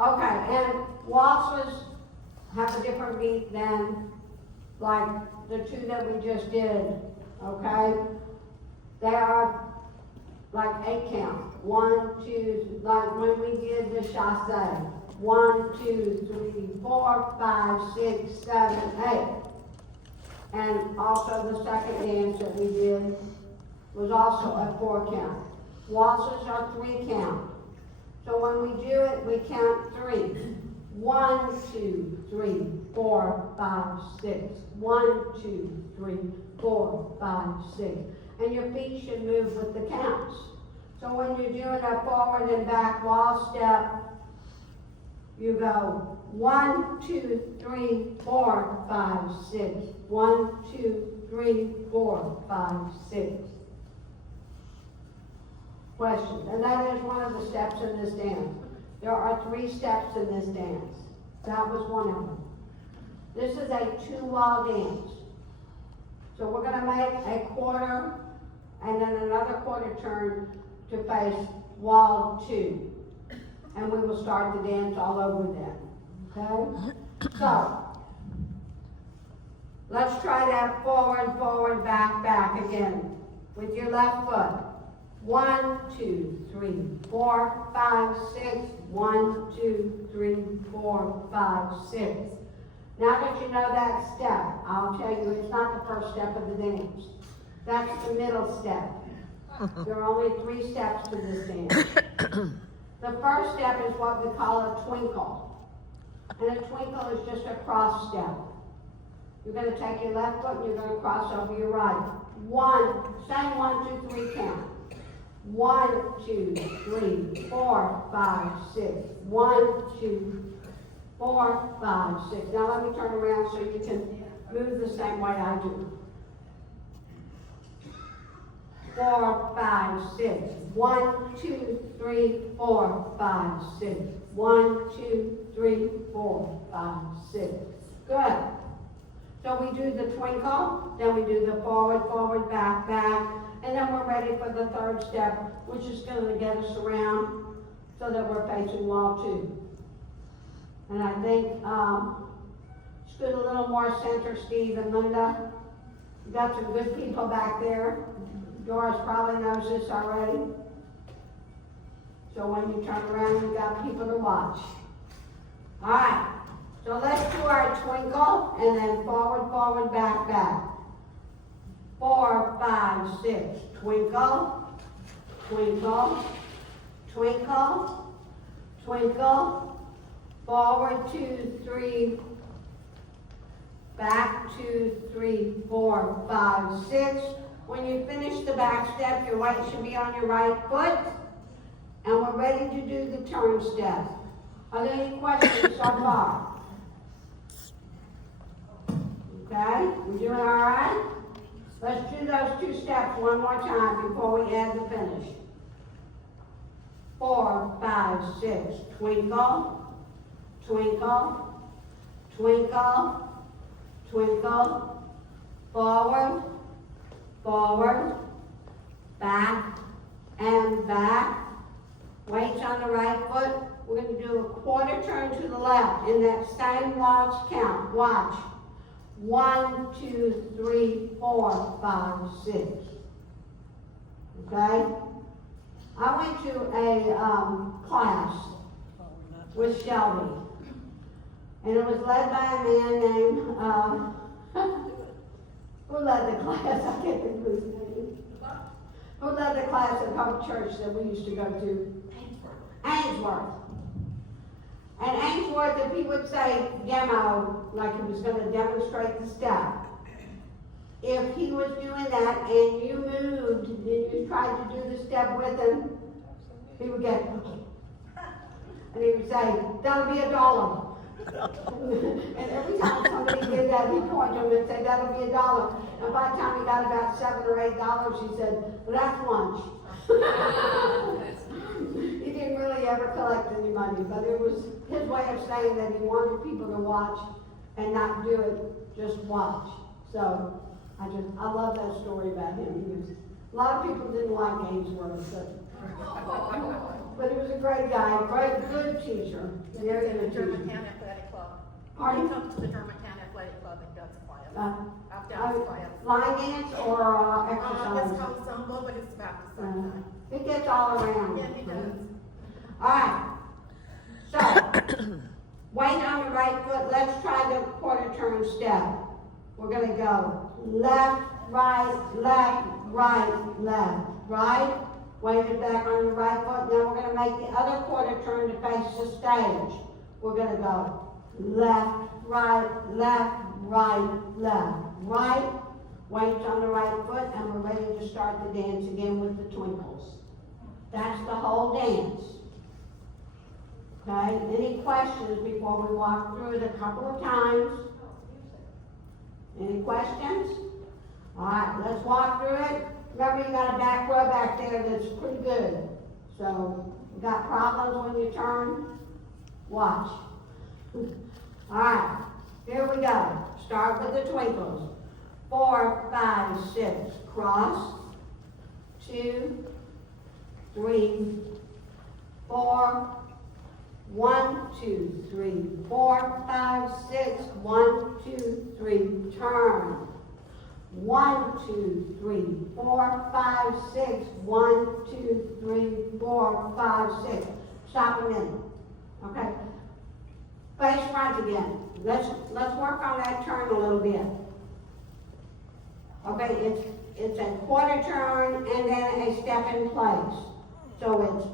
Okay, and waltzes have a different beat than like the two that we just did, okay? They are like 8 count. 1, 2, like when we did the chasse. 1, 2, 3, 4, 5, 6, 7, 8. And also the second dance that we did was also a 4 count. Waltzes are 3 count. So when we do it, we count 3. 1, 2, 3, 4, 5, 6. 1, 2, 3, 4, 5, 6. And your feet should move with the counts. So when you're doing a forward and back wall step, you go 1, 2, 3, 4, 5, 6. 1, 2, 3, 4, 5, 6. Question. And that is one of the steps in this dance. There are 3 steps in this dance. That was one of them. This is a 2-wall dance. So we're going to make a quarter and then another quarter turn to face wall 2. And we will start the dance all over then. Okay? So, let's try that forward, forward, back, back again. With your left foot. 1, 2, 3, 4, 5, 6. 1, 2, 3, 4, 5, 6. Now that you know that step, I'll tell you it's not the first step of the dance. That's the middle step. There are only 3 steps to this dance. The first step is what we call a twinkle. And a twinkle is just a cross step. You're going to take your left foot and you're going to cross over your right. Same 1, 2, 3 count. 1, 2, 3, 4, 5, 6. 1, 2, 4, 5, 6. Now let me turn around so you can move the same way I do. 4, 5, 6. 1, 2, 3, 4, 5, 6. 1, 2, 3, 4, 5, 6. Good. So we do the twinkle, then we do the forward, forward, back, back, and then we're ready for the third step, which is going to get us around so that we're facing wall 2. And I think, scoot a little more center, Steve and Linda. You got some good people back there. Doris probably knows this already. So when you turn around, you got people to watch. All right. So let's do our twinkle and then forward, forward, back, back. 4, 5, 6. Twinkle, twinkle, twinkle, twinkle. Forward, 2, 3. Back, 2, 3, 4, 5, 6. When you finish the back step, your weight should be on your right foot. And we're ready to do the turn step. Are there any questions so far? Okay, we doing all right? Let's do those 2 steps one more time before we add the finish. 4, 5, 6. Twinkle, twinkle, twinkle, twinkle. Forward, forward, back, and back. Weights on the right foot. We're going to do a quarter turn to the left in that same waltz count. Watch. 1, 2, 3, 4, 5, 6. Okay? I went to a class with Shelby. And it was led by a man named, who led the class? I can't think of his name. Who led the class at Hope Church that we used to go to? Ainsworth. And Ainsworth, if he would say demo, like he was going to demonstrate the step, if he was doing that and you moved and you tried to do the step with him, he would get, and he would say, that'll be $1. And every time somebody did that, he'd point to him and say, that'll be $1. And by the time he got about $7 or $8, he said, well, that's lunch. He didn't really ever collect any money, but it was his way of saying that he wanted people to watch and not do it, just watch. So I love that story about him. A lot of people didn't like Ainsworth, but but he was a great guy, good teacher. Very good teacher. Germantown Athletic Club. Pardon? He comes to the Germantown Athletic Club and does class. Dance class. Line dance or exercise? It's called Zumba, but it's about the same time. It gets all around. Yeah, he does. All right. So, weight on the right foot. Let's try the quarter turn step. We're going to go left, right, left, right, left, right. Weight it back on the right foot. Now we're going to make the other quarter turn to face the stage. We're going to go left, right, left, right, left, right. Weights on the right foot, and we're ready to start the dance again with the twinkles. That's the whole dance. Okay, any questions before we walk through it a couple of times? Any questions? All right, let's walk through it. Remember, you got a back row back there that's pretty good. So, you got problems when you turn? Watch. All right, here we go. Start with the twinkles. 4, 5, 6, cross. 2, 3, 4. 1, 2, 3, 4, 5, 6. 1, 2, 3, turn. 1, 2, 3, 4, 5, 6. 1, 2, 3, 4, 5, 6. Stop a minute. Okay. Face front again. Let's work on that turn a little bit. Okay, it's a quarter turn and then a step in place. So it's,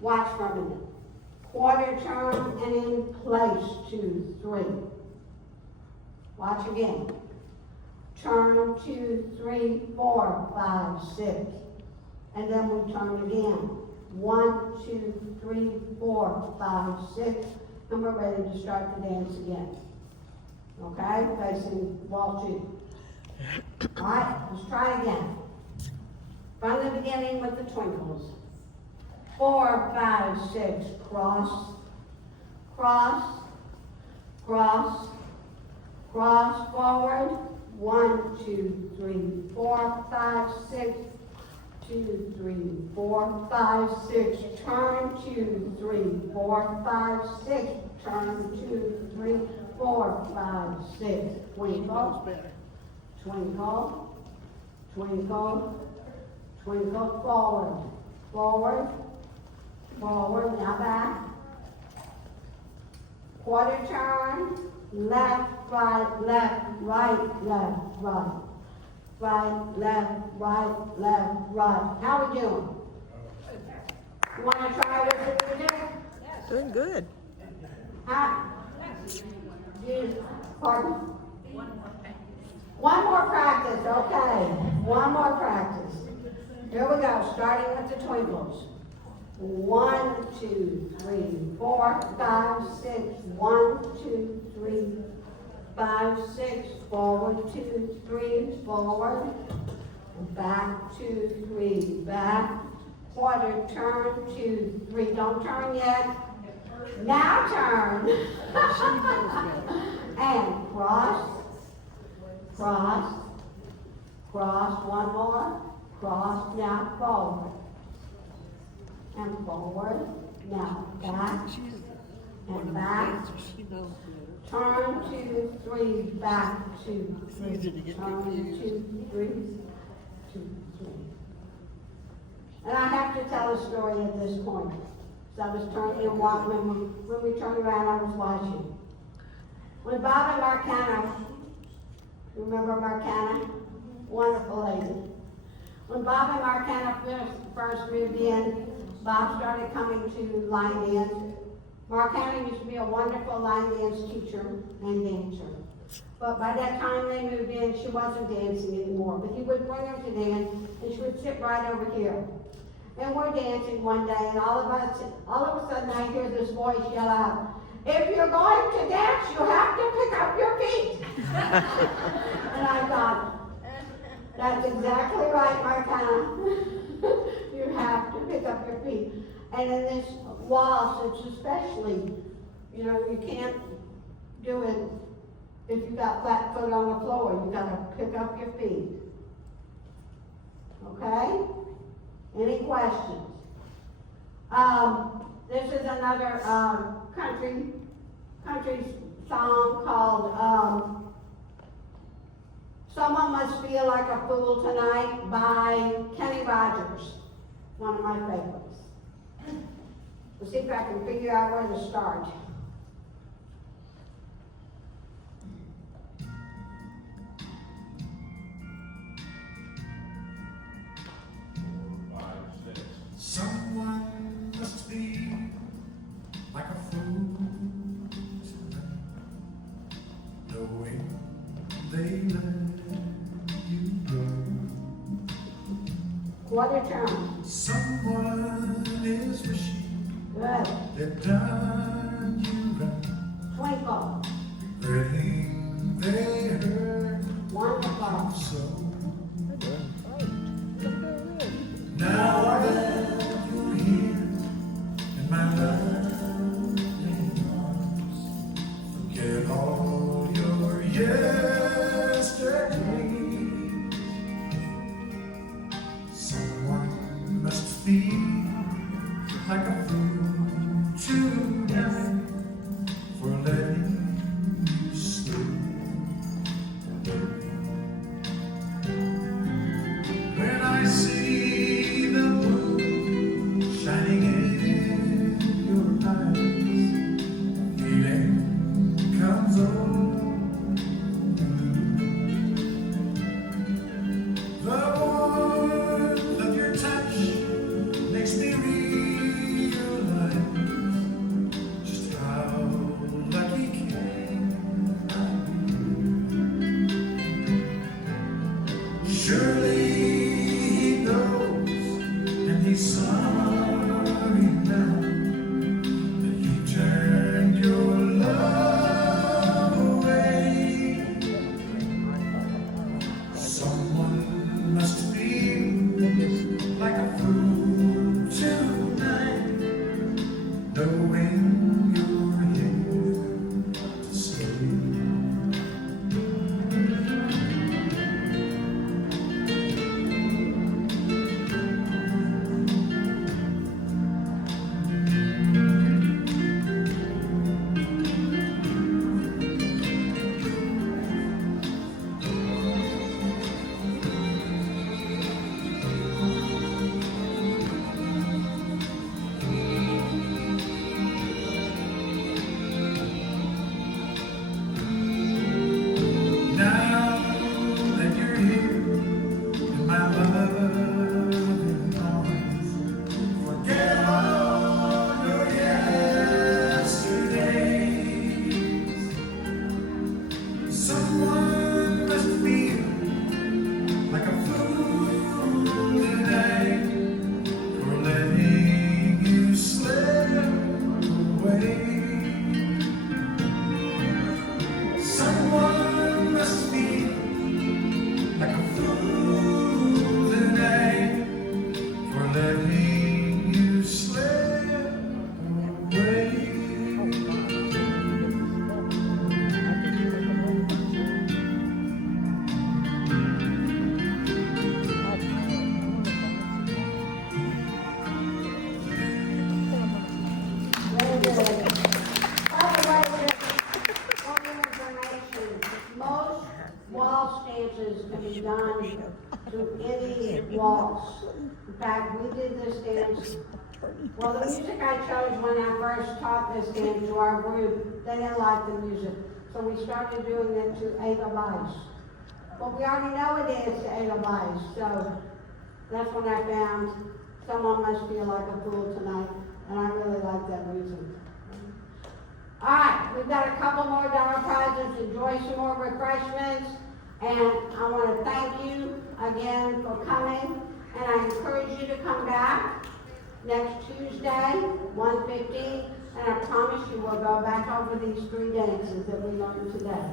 watch for a minute. Quarter turn and in place, 2, 3. Watch again. Turn, 2, 3, 4, 5, 6. And then we turn again. 1, 2, 3, 4, 5, 6. And we're ready to start the dance again. Okay, facing wall 2. All right, let's try again. From the beginning with the twinkles. 4, 5, 6, cross, cross, cross, cross, forward. 1, 2, 3, 4, 5, 6. 2, 3, 4, 5, 6. Turn, 2, 3, 4, 5, 6. Turn, 2, 3, 4, 5, 6. Twinkle. Twinkle, twinkle, twinkle, forward, forward, forward, now back. Quarter turn, left, right, left, right, left, right. Right, left, right, left, right. How are we doing? You want to try with the music? Doing good. Huh? Pardon? One more practice, okay. One more practice. Here we go, starting with the twinkles. 1, 2, 3, 4, 5, 6. 1, 2, 3, 5, 6. Forward, 2, 3, forward. Back, 2, 3, back. Quarter turn, 2, 3. Don't turn yet. Now turn. And cross. Cross, cross, one more, cross, now forward, and forward, now back, and back, turn, 2, 3, back, 2, 3, turn, 2, 3, 2, 3. And I have to tell a story at this point. So I was turning and walking, when we turned around, I was watching. When Bob and Marcana, remember Marcana? Wonderful lady. When Bob and Marcana first moved in, Bob started coming to line dance. Marcana used to be a wonderful line dance teacher and dancer. But by that time they moved in, she wasn't dancing anymore. But he would bring her to dance, and she would sit right over here. And we're dancing one day, and all of a sudden I hear this voice yell out, "If you're going to dance, you have to pick up your feet." And I thought, that's exactly right, Marcana. You have to pick up your feet. And in this waltz, it's especially, you can't do it if you got flat foot on the floor. You gotta pick up your feet. Okay? Any questions? This is another, country song called, Someone Must Feel Like a Fool Tonight by Kenny Rogers. One of my favorites. Let's see if I can figure out where to start. Someone must be like a fool tonight, knowing they let you go. Quarter turn. Someone is wishing Good. they'd done you right, Twinkle. letting they hurt Wonderful. you so. Now that you're here in my loving arms, forget all your yesterdays. Someone must feel like a fool tonight for letting you slip away. When I see the moon shining in your eyes, a feeling comes over me. The warmth of your touch makes me realize just how lucky can I be. Surely he knows, and he's sorry now that he turned your love away. Someone must feel like a fool tonight, knowing you're here to stay. Now that you're here in my loving arms, forget all your yesterdays. Someone must feel like a fool tonight for letting you slip away. Someone must be like a fool tonight for letting you slip away. Very good. By the way, just one more information. Most wall stances can be done to any walls. In fact, we did this dance, well, the music I chose when I first taught this dance to our group, they didn't like the music. So we started doing it to Edelweiss. But we already know a dance to Edelweiss, so that's when I found Someone Must Feel Like a Fool Tonight, and I really like that music. All right, we've got a couple more dollar prizes. Enjoy some more refreshments. And I want to thank you again for coming. And I encourage you to come back next Tuesday, 1:15. And I promise you we'll go back over these 3 dances that we learned today.